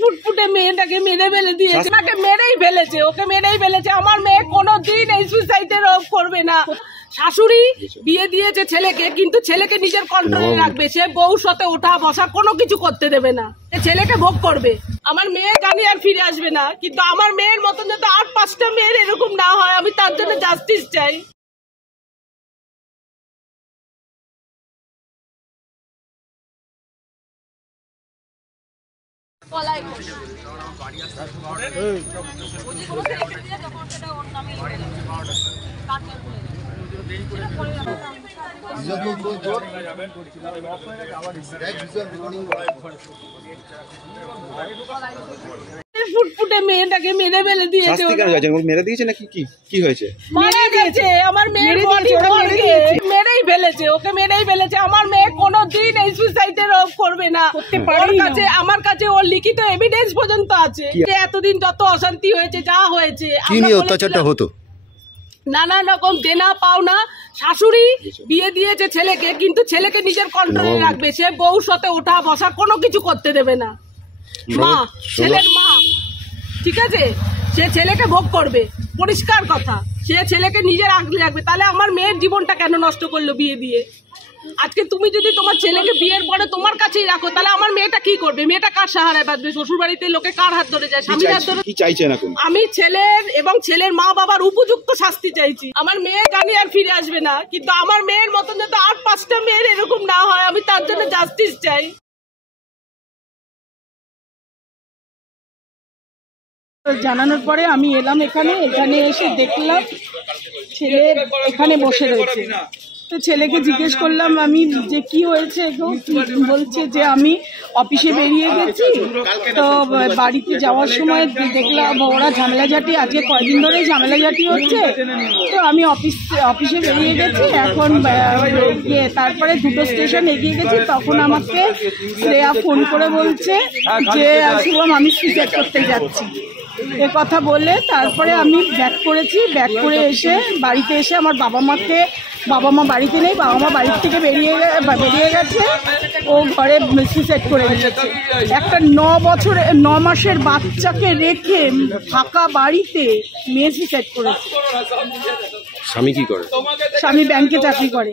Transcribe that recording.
ফুটফুটে মেয়েটাকে মেরে ফেলে দিয়েছে, ওকে মেরেই ফেলেছে, ওকে মেরেই ফেলেছে। আমার মেয়ে কোনোদিন এই সুইসাইডের করবে না। শাশুড়ি বিয়ে দিয়েছে ছেলেকে, কিন্তু ছেলেকে নিজের কন্ট্রোলে রাখবে, সে বউর সাথে ওঠা বসা কোনো কিছু করতে দেবে না, ছেলেকে ভোগ করবে। আমার মেয়ে জানি আর ফিরে আসবে না, কিন্তু আমার মেয়ের মতন যাতে আর 5টা মেয়ের এরকম না হয়, আমি তার জন্য জাস্টিস চাই। ফুটফুটে মেয়েটাকে মেরে ফেলে দিয়েছে, মেরে দিয়েছে নাকি কি হয়েছে? মারা গেছে। আমার মেয়ের বডি মেরেই ফেলেছে, ওকে মেরেই ফেলেছে। আমার মেয়ে কোনোদিন এই সুইসাইডের করবে না। ওর কাছে, আমার কাছে ওর লিখিত এভিডেন্স পর্যন্ত আছে যে এতদিন যত অশান্তি হয়েছে, যা হয়েছে, কি নিয়ে অত্যাচারটা হতো, নানা রকম দেনা পাওনা। শাশুড়ি বিয়ে দিয়েছে ছেলেকে, কিন্তু ছেলেকে নিজের কন্ট্রোলে রাখবে, সে বউর সাথে ওঠা বসা কোনো কিছু করতে দেবে না। মা, ছেলের মা, ঠিক আছে, সে ছেলেকে ভোগ করবে, পরিষ্কার কথা। সে ছেলেকে নিজের আগলে রাখবে। তাহলে আমার মেয়ের জীবনটা কেন নষ্ট করলো বিয়ে দিয়ে? আজকে তুমি যদি তোমার ছেলেকে বিয়ের পরে তোমার কাছেই রাখো, তাহলে আমার মেয়েটা কি করবে? মেয়েটা কার সাহারায় বাঁচবে? শ্বশুর বাড়িতে লোকে কার হাত ধরে যায়? স্বামীর হাত ধরে। কি চাইছেন এখন? আমি ছেলের এবং ছেলের মা বাবার উপযুক্ত শাস্তি চাইছি। আমার মেয়ে জানি আর ফিরে আসবে না, কিন্তু আমার মেয়ের মতন যাতে আর 5টা মেয়ের এরকম না হয়, আমি তার জন্য জাস্টিস চাই। জানানোর পরে আমি এলাম এখানে এসে দেখলাম ছেলে এখানে বসে রয়েছে। তো ছেলেকে জিজ্ঞেস করলাম আমি যে কি হয়েছে, বলছে যে আমি অফিসে বেরিয়ে গেছি, তো বাড়িতে যাওয়ার সময় দেখলাম ওরা ঝামেলাঝাটি, আজকে কয়দিন ধরেই ঝামেলাঝাটি হচ্ছে, তো আমি অফিসে বেরিয়ে গেছি। এখন তারপরে 2টো স্টেশন এগিয়ে গেছি, তখন আমাকে শ্রেয়া ফোন করে বলছে যে শুভম আমি সুইসাইড করতে যাচ্ছি, এ কথা বলে তারপরে আমি ব্যাক করেছি। ব্যাক করে এসে বাড়িতে এসে আমার বাবা মা বাড়িতে নেই, বাবা মা বাড়ির থেকে বেরিয়ে গেছে, ও ঘরে সুইসাইড করে গেছে। একটা 9 মাসের বাচ্চাকে রেখে ফাঁকা বাড়িতে মেয়ে সুইসাইড করেছে। স্বামী কি করে? স্বামী ব্যাংকে চাকরি করে।